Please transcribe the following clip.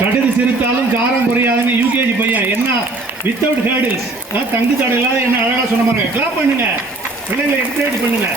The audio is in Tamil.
கடுகு சிரித்தாலும் காரம் குறையாதுன்னு யூகேஜி பையன் என்ன வித்தவுட் ஹேர்டில்ஸ் தங்கு தடை இல்லாத என்ன அழகாக சொன்ன மாதிரி கிளாப் பண்ணுங்க, பிள்ளைங்களை என்கரேஜ் பண்ணுங்க.